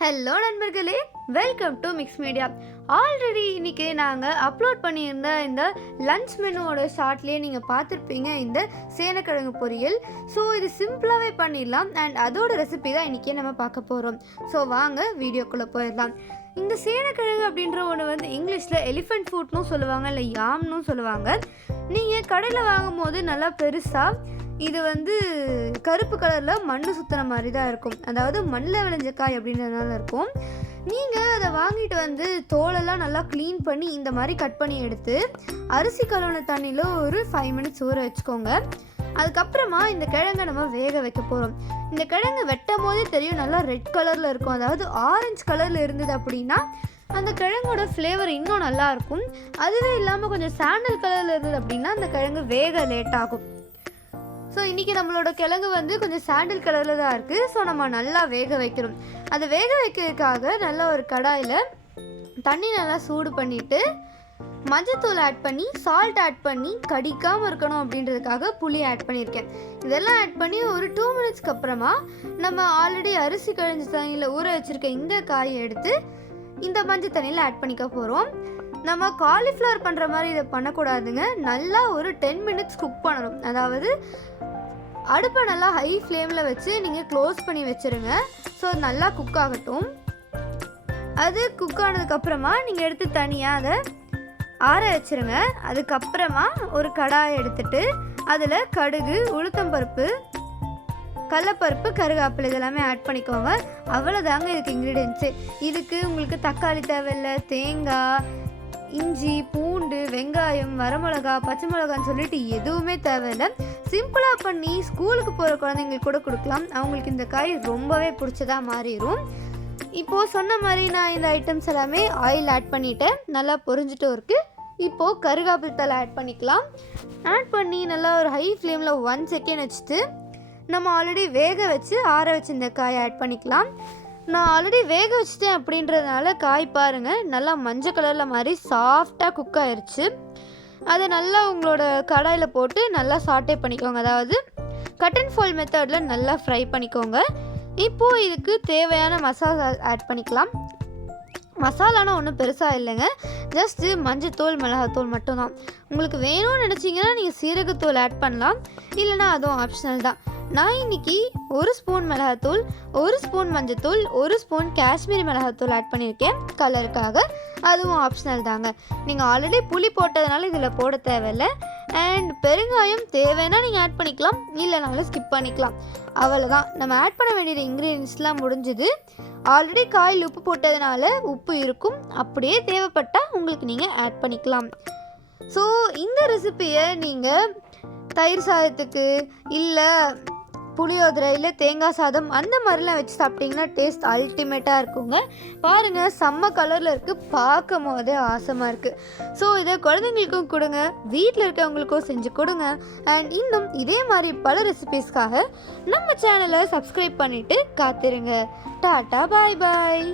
Hello நண்பர்களே, welcome to mix media. Already இன்றைக்கி நாங்கள் அப்லோட் பண்ணியிருந்த இந்த லன்ச் மெனுவோட ஷார்ட்லேயே நீங்கள் பார்த்துருப்பீங்க இந்த சேனக்கிழங்கு பொரியல். ஸோ இது சிம்பிளாகவே பண்ணிடலாம் அண்ட் அதோட ரெசிபி தான் இன்றைக்கி நம்ம பார்க்க போகிறோம். ஸோ வாங்க வீடியோக்குள்ளே போயிடலாம். இந்த சேனக்கிழங்கு அப்படின்ற ஒன்று இங்கிலீஷில் எலிஃபெண்ட் ஃபுட்னும் சொல்லுவாங்க, இல்லை யாம்னும் சொல்லுவாங்க. நீங்கள் கடையில் வாங்கும் போது நல்லா பெருசாக இது கருப்பு கலரில் மண் சுத்தின மாதிரி தான் இருக்கும். அதாவது மண்ணில் விளைஞ்ச காய் அப்படின்றதுனால இருக்கும். நீங்கள் அதை வாங்கிட்டு தோலெல்லாம் நல்லா க்ளீன் பண்ணி இந்த மாதிரி கட் பண்ணி எடுத்து அரிசி கழுவின தண்ணியில் ஒரு 5 மினிட்ஸ் ஊற வச்சுக்கோங்க. அதுக்கப்புறமா இந்த கிழங்கை நம்ம வேக வைக்க போகிறோம். இந்த கிழங்கு வெட்டும் போதே தெரியும், நல்லா ரெட் கலரில் இருக்கும். அதாவது ஆரஞ்சு கலரில் இருந்தது அப்படின்னா அந்த கிழங்கோட ஃப்ளேவர் இன்னும் நல்லாயிருக்கும். அதுவே இல்லாமல் கொஞ்சம் சாண்டல் கலரில் இருந்தது அப்படின்னா அந்த கிழங்கு வேக லேட் ஆகும். ஸோ இன்றைக்கி நம்மளோட கிழங்கு கொஞ்சம் சாண்டில் கலரில் தான் இருக்குது. ஸோ நம்ம நல்லா வேக வைக்கிறோம். அதை வேக வைக்கிறதுக்காக நல்லா ஒரு கடாயில் தண்ணி நல்லா சூடு பண்ணிவிட்டு மஞ்சத்தூள் ஆட் பண்ணி சால்ட் ஆட் பண்ணி கடிக்காமல் இருக்கணும் அப்படின்றதுக்காக புளி ஆட் பண்ணியிருக்கேன். இதெல்லாம் ஆட் பண்ணி ஒரு 2 மினிட்ஸ்க்கு அப்புறமா நம்ம ஆல்ரெடி அரிசி கழிஞ்ச தண்ணியில் ஊற வச்சுருக்க இந்த காயை எடுத்து இந்த மஞ்சள் தண்ணியில் ஆட் பண்ணிக்க போகிறோம். நம்ம காலிஃப்ளவர் பண்ணுற மாதிரி இதை பண்ணக்கூடாதுங்க. நல்லா ஒரு 10 மினிட்ஸ் குக் பண்ணணும். அதாவது அடுப்பை நல்லா ஹை ஃப்ளேமில் வச்சு நீங்கள் க்ளோஸ் பண்ணி வச்சுருங்க. ஸோ நல்லா குக் ஆகட்டும். அது குக் ஆனதுக்கப்புறமா நீங்கள் எடுத்து தனியாக அதை ஆற வச்சுருங்க. அதுக்கப்புறமா ஒரு கடாயை எடுத்துட்டு அதில் கடுகு, உளுத்தம்பருப்பு, கடலைப்பருப்பு, கருவேப்பிலை இதெல்லாமே ஆட் பண்ணிக்கோங்க. அவ்வளோதாங்க இதுக்கு இன்க்ரீடியன்ஸு. இதுக்கு உங்களுக்கு தக்காளி தேவையில்லை, தேங்காய், இஞ்சி, பூண்டு, வெங்காயம், வரமிளகா, பச்சை மிளகான்னு சொல்லிட்டு எதுவுமே தேவையில்லை. சிம்பிளாக பண்ணி ஸ்கூலுக்கு போகிற குழந்தைங்களுக்கு கூட கொடுக்கலாம். அவங்களுக்கு இந்த காய் ரொம்பவே பிடிச்சதாக மாறிடும். இப்போது சொன்ன மாதிரி நான் இந்த ஐட்டம்ஸ் எல்லாமே ஆயில் ஆட் பண்ணிவிட்டேன். நல்லா பொரிஞ்சிட்டும் இருக்குது. இப்போது கருவேப்பிலை தழை ஆட் பண்ணிக்கலாம். ஆட் பண்ணி நல்லா ஒரு ஹை ஃப்ளேமில் 1 செகண்ட் வச்சுட்டு நம்ம ஆல்ரெடி வேக வச்சு ஆற வச்சு இந்த காயை ஆட் பண்ணிக்கலாம். நான் ஆல்ரெடி வேக வச்சுட்டேன் அப்படின்றதுனால காய் பாருங்கள் நல்லா மஞ்சள் கலரில் மாதிரி சாஃப்டாக குக் ஆயிடுச்சு. அதை நல்லா உங்களோட கடாயில் போட்டு நல்லா சாட்டே பண்ணிக்கோங்க. அதாவது கட் அண்ட் ஃபோல்ட் மெத்தடில் நல்லா ஃப்ரை பண்ணிக்கோங்க. இப்போது இதுக்கு தேவையான மசாலா ஆட் பண்ணிக்கலாம். மசாலானா ஒன்றும் பெருசாக இல்லைங்க, ஜஸ்ட்டு மஞ்சத்தூள், மிளகாத்தூள் மட்டும்தான். உங்களுக்கு வேணும்னு நினச்சிங்கன்னா நீங்கள் சீரகத்தூள் ஆட் பண்ணலாம், இல்லைனா அதுவும் ஆப்ஷனல் தான். நான் இன்றைக்கி 1 ஸ்பூன் மிளகாத்தூள், 1 ஸ்பூன் மஞ்சத்தூள், 1 ஸ்பூன் காஷ்மீரி மிளகாத்தூள் ஆட் பண்ணியிருக்கேன் கலருக்காக. அதுவும் ஆப்ஷனல் தாங்க. நீங்கள் ஆல்ரெடி புளி போட்டதுனால இதில் போட தேவையில்லை. அண்ட் பெருங்காயம் தேவைன்னா நீங்கள் ஆட் பண்ணிக்கலாம், இல்லைனாலும் ஸ்கிப் பண்ணிக்கலாம். அவ்வளோதான், நம்ம ஆட் பண்ண வேண்டிய இன்க்ரீடியன்ஸ்லாம் முடிஞ்சுது. ஆல்ரெடி காயில் உப்பு போட்டதுனால உப்பு இருக்கும், அப்படியே தேவைப்பட்டால் உங்களுக்கு நீங்கள் ஆட் பண்ணிக்கலாம். ஸோ இந்த ரெசிப்பியை நீங்கள் தயிர் சாதத்துக்கு, இல்லை புளியோதரை, இல்லை தேங்காய் சாதம் அந்த மாதிரிலாம் வச்சு சாப்பிட்டிங்கன்னா டேஸ்ட் அல்டிமேட்டாக இருக்குங்க. பாருங்கள், செம்ம கலரில் இருக்குது, பார்க்கும் போதே ஆசமாக இருக்குது. ஸோ இதை குழந்தைங்களுக்கும் கொடுங்க, வீட்டில் இருக்கவங்களுக்கும் செஞ்சு கொடுங்க. அண்ட் இன்னும் இதே மாதிரி பல ரெசிபீஸ்க்காக நம்ம சேனலை சப்ஸ்கிரைப் பண்ணிவிட்டு காத்திருங்க. டாட்டா, பாய் பாய்.